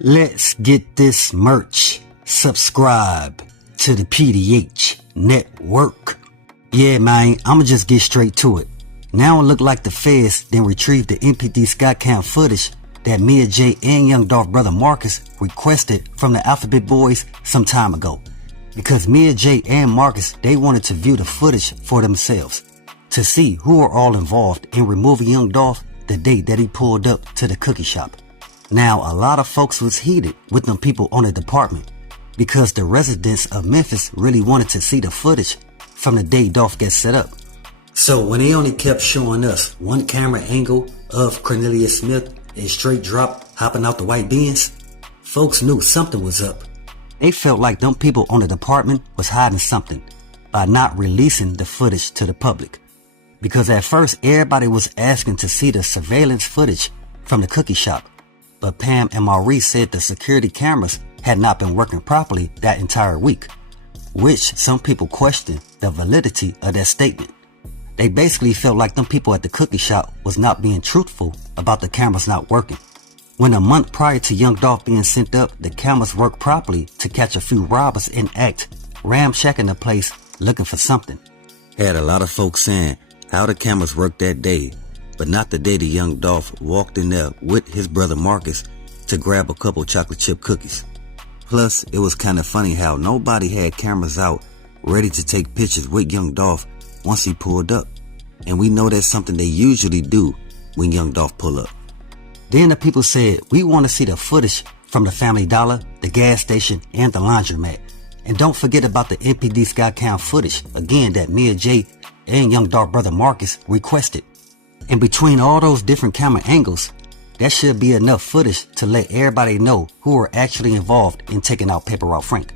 Let's get this merch. Subscribe to the PDH Network. Yeah, man, I'ma just get straight to it. Now it look like the feds then retrieved the MPD Sky Cam footage that Mia Jaye and Young Dolph brother Marcus requested from the Alphabet Boys some time ago. Because Mia Jaye and Marcus, they wanted to view the footage for themselves to see who are all involved in removing Young Dolph the day that he pulled up to the cookie shop. Now, a lot of folks was heated with them people on the department because the residents of Memphis really wanted to see the footage from the day Dolph gets set up. So when they only kept showing us one camera angle of Cornelius Smith and straight drop hopping out the white Benz, folks knew something was up. They felt like them people on the department was hiding something by not releasing the footage to the public. Because at first everybody was asking to see the surveillance footage from the cookie shop. But Pam and Maurice said the security cameras had not been working properly that entire week, which some people questioned the validity of that statement. They basically felt like them people at the cookie shop was not being truthful about the cameras not working. When a month prior to Young Dolph being sent up, the cameras worked properly to catch a few robbers in act, ramshacking the place looking for something. Had a lot of folks saying how the cameras worked that day, but not the day the Young Dolph walked in there with his brother Marcus to grab a couple chocolate chip cookies. Plus, it was kind of funny how nobody had cameras out ready to take pictures with Young Dolph once he pulled up. And we know that's something they usually do when Young Dolph pull up. Then the people said, we want to see the footage from the Family Dollar, the gas station, and the laundromat. And don't forget about the MPD Sky Cam footage, again, that Mia Jaye and Young Dolph brother Marcus requested. And between all those different camera angles, that should be enough footage to let everybody know who are actually involved in taking out Paper Route Frank.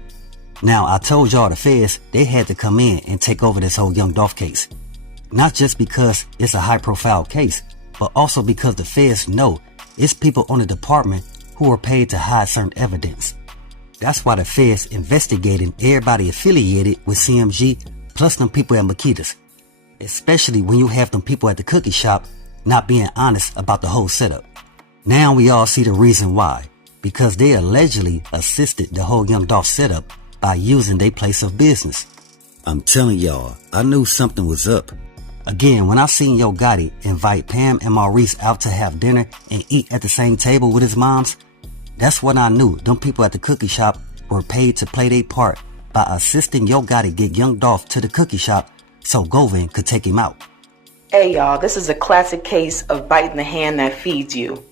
Now, I told y'all the feds, they had to come in and take over this whole Young Dolph case. Not just because it's a high-profile case, but also because the feds know it's people on the department who are paid to hide certain evidence. That's why the feds investigating everybody affiliated with CMG plus them people at Makita's. Especially when you have them people at the cookie shop not being honest about the whole setup. Now we all see the reason why. Because they allegedly assisted the whole Young Dolph setup by using their place of business. I'm telling y'all, I knew something was up. Again, when I seen Yo Gotti invite Pam and Maurice out to have dinner and eat at the same table with his moms, that's when I knew them people at the cookie shop were paid to play their part by assisting Yo Gotti get Young Dolph to the cookie shop so Govan could take him out. Hey y'all, this is a classic case of biting the hand that feeds you.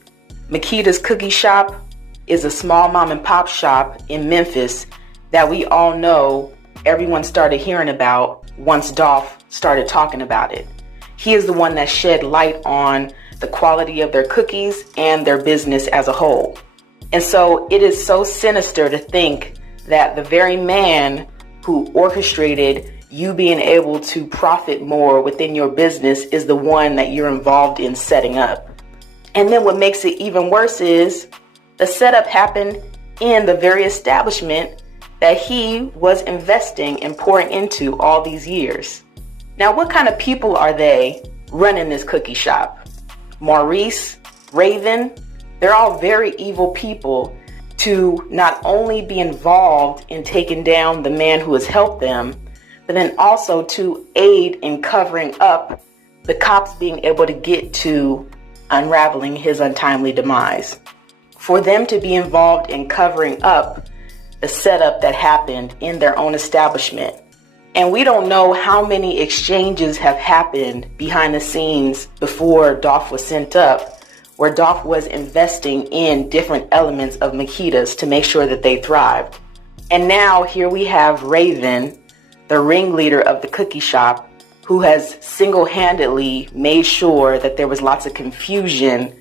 Makita's Cookie Shop is a small mom and pop shop in Memphis that we all know everyone started hearing about once Dolph started talking about it. He is the one that shed light on the quality of their cookies and their business as a whole. And so it is so sinister to think that the very man who orchestrated you being able to profit more within your business is the one that you're involved in setting up. And then what makes it even worse is the setup happened in the very establishment that he was investing and pouring into all these years. Now, what kind of people are they running this cookie shop? Maurice, Raven, they're all very evil people to not only be involved in taking down the man who has helped them, but then also to aid in covering up the cops being able to get to unraveling his untimely demise. For them to be involved in covering up the setup that happened in their own establishment. And we don't know how many exchanges have happened behind the scenes before Dolph was sent up, where Dolph was investing in different elements of Makita's to make sure that they thrived. And now here we have Raven, the ringleader of the cookie shop, who has single-handedly made sure that there was lots of confusion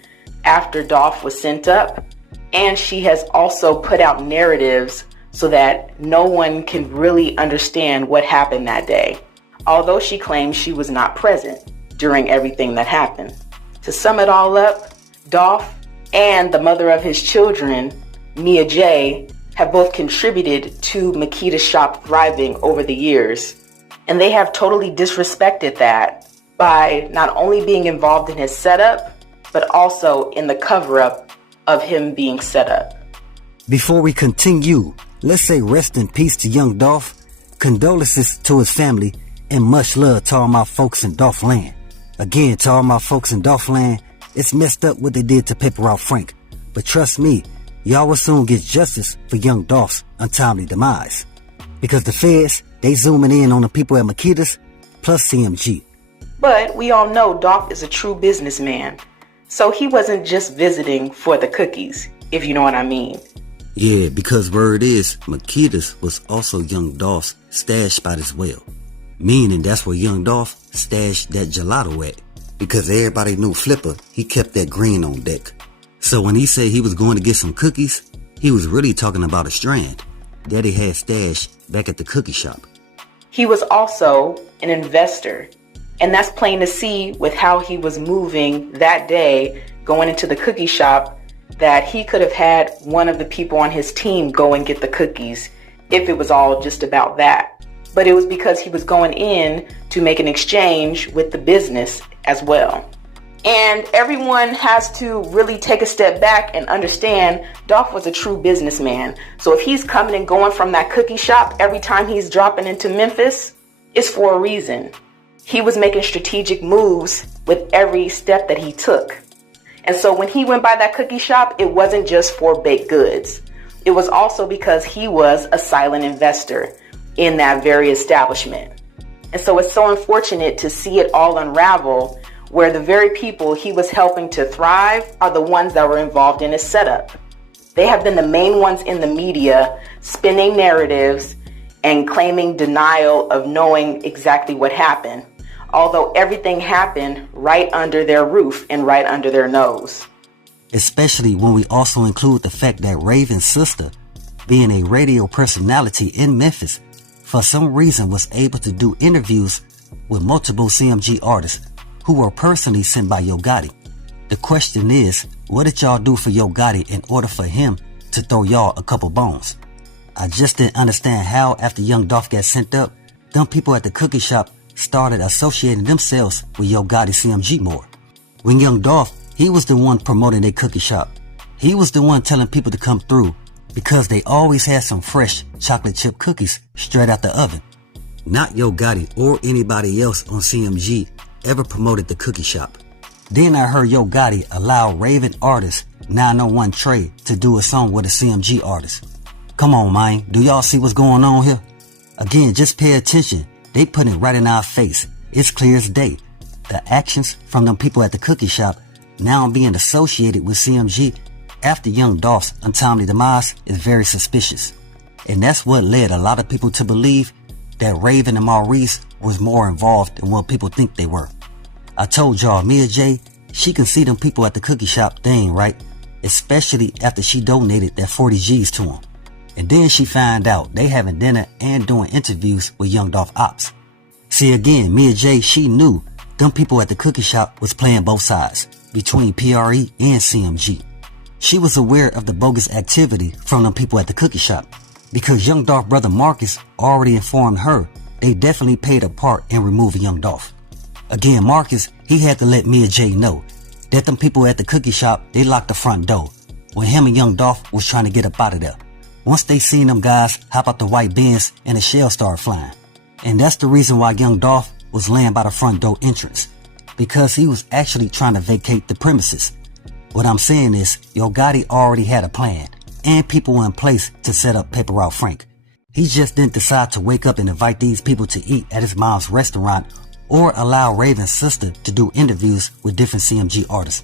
after Dolph was sent up. And she has also put out narratives so that no one can really understand what happened that day, although she claims she was not present during everything that happened. To sum it all up, Dolph and the mother of his children, Mia Jaye, have both contributed to Makita's shop thriving over the years. And they have totally disrespected that by not only being involved in his setup, but also in the cover-up of him being set up. Before we continue, let's say rest in peace to young Dolph, condolences to his family, and much love to all my folks in Dolph land. Again, to all my folks in Dolph land, it's messed up what they did to Paper Route Frank. But trust me, y'all will soon get justice for young Dolph's untimely demise. Because the feds, they zooming in on the people at Makita's plus CMG. But we all know Dolph is a true businessman. So he wasn't just visiting for the cookies, if you know what I mean. Yeah, because word is, Makita's was also young Dolph's stash spot as well. Meaning that's where young Dolph stashed that gelato at. Because everybody knew Flipper, he kept that green on deck. So when he said he was going to get some cookies, he was really talking about a strand that he had stashed back at the cookie shop. He was also an investor. And that's plain to see with how he was moving that day, going into the cookie shop, that he could have had one of the people on his team go and get the cookies if it was all just about that. But it was because he was going in to make an exchange with the business as well. And everyone has to really take a step back and understand Dolph was a true businessman. So if he's coming and going from that cookie shop every time he's dropping into Memphis, it's for a reason. He was making strategic moves with every step that he took. And so when he went by that cookie shop, it wasn't just for baked goods. It was also because he was a silent investor in that very establishment. And so it's so unfortunate to see it all unravel, where the very people he was helping to thrive are the ones that were involved in his setup. They have been the main ones in the media spinning narratives and claiming denial of knowing exactly what happened, although everything happened right under their roof and right under their nose. Especially when we also include the fact that Raven's sister, being a radio personality in Memphis, for some reason was able to do interviews with multiple CMG artists who were personally sent by Yo Gotti. The question is, what did y'all do for Yo Gotti in order for him to throw y'all a couple bones? I just didn't understand how after young Dolph got sent up, them people at the cookie shop started associating themselves with Yo Gotti CMG more. When young Dolph, he was the one promoting their cookie shop. He was the one telling people to come through because they always had some fresh chocolate chip cookies straight out the oven. Not Yo Gotti or anybody else on CMG ever promoted the cookie shop. Then I heard Yo Gotti allow Raven artist 901 Trey to do a song with a CMG artist. Come on, man, do y'all see what's going on here? Again, just pay attention. They put it right in our face. It's clear as day. The actions from them people at the cookie shop now being associated with CMG after young Dolph's untimely demise is very suspicious. And that's what led a lot of people to believe that Raven and Maurice was more involved than what people think they were. I told y'all, Mia Jaye, she can see them people at the cookie shop thing, right? Especially after she donated that 40 G's to them. And then she found out they having dinner and doing interviews with young Dolph Ops. See again, Mia Jaye, she knew them people at the cookie shop was playing both sides between PRE and CMG. She was aware of the bogus activity from them people at the cookie shop because young Dolph brother Marcus already informed her they definitely played a part in removing young Dolph. Again, Marcus, he had to let Mia Jaye know that them people at the cookie shop, they locked the front door when him and young Dolph was trying to get up out of there. Once they seen them guys hop out the white Benz and the shell started flying. And that's the reason why young Dolph was laying by the front door entrance, because he was actually trying to vacate the premises. What I'm saying is, Yo Gotti already had a plan and people were in place to set up Paper Route Frank. He just didn't decide to wake up and invite these people to eat at his mom's restaurant or allow Raven's sister to do interviews with different CMG artists.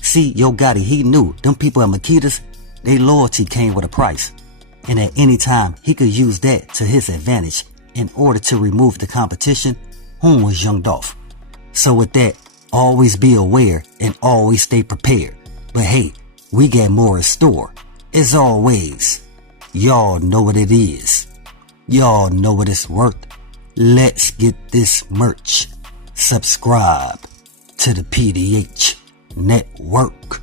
See, Yo Gotti, he knew them people at Makita's, their loyalty came with a price. And at any time, he could use that to his advantage in order to remove the competition, whom was young Dolph. So with that, always be aware and always stay prepared. But hey, we got more in store. As always, y'all know what it is. Y'all know what it's worth. Let's get this merch. Subscribe to the PDH Network.